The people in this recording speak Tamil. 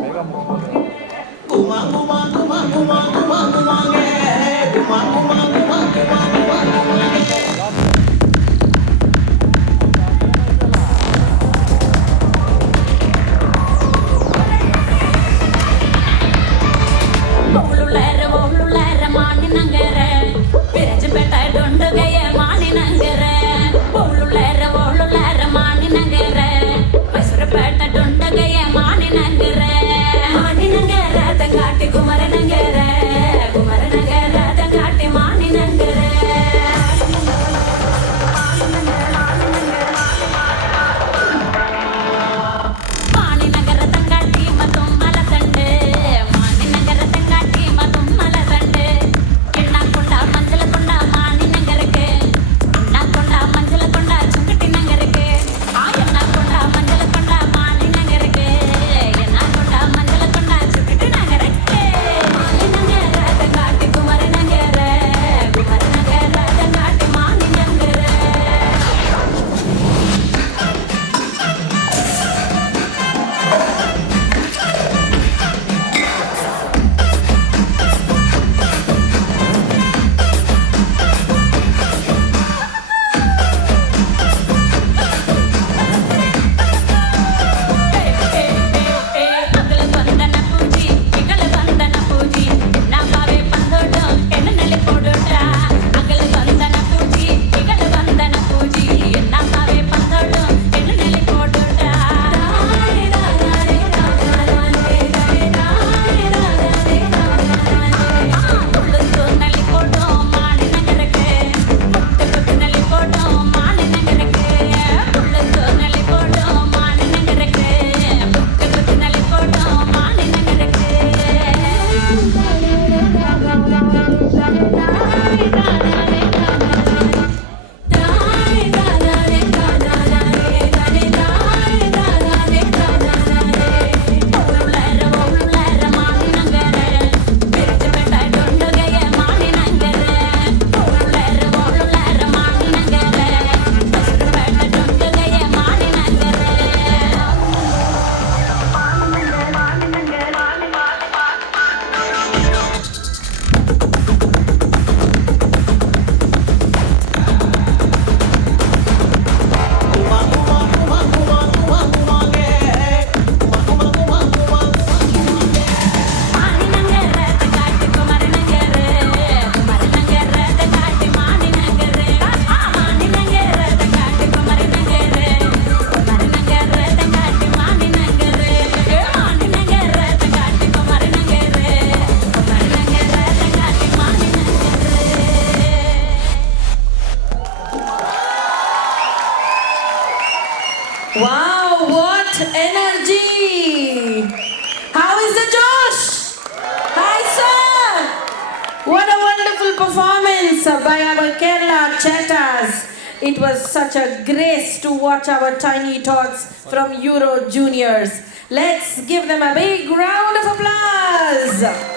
மெகா மிக்ஸ் பண்ணுறாங்க. குமா குமா குமா குமா குமா குமாங்க குமா குமா குமா குமா குமா குமாங்க Wow, what energy! How is the Josh? Hi, sir! What a wonderful performance by our Kerala Chattas. It was such a grace to watch our tiny tots from Euro Juniors. Let's give them a big round of applause.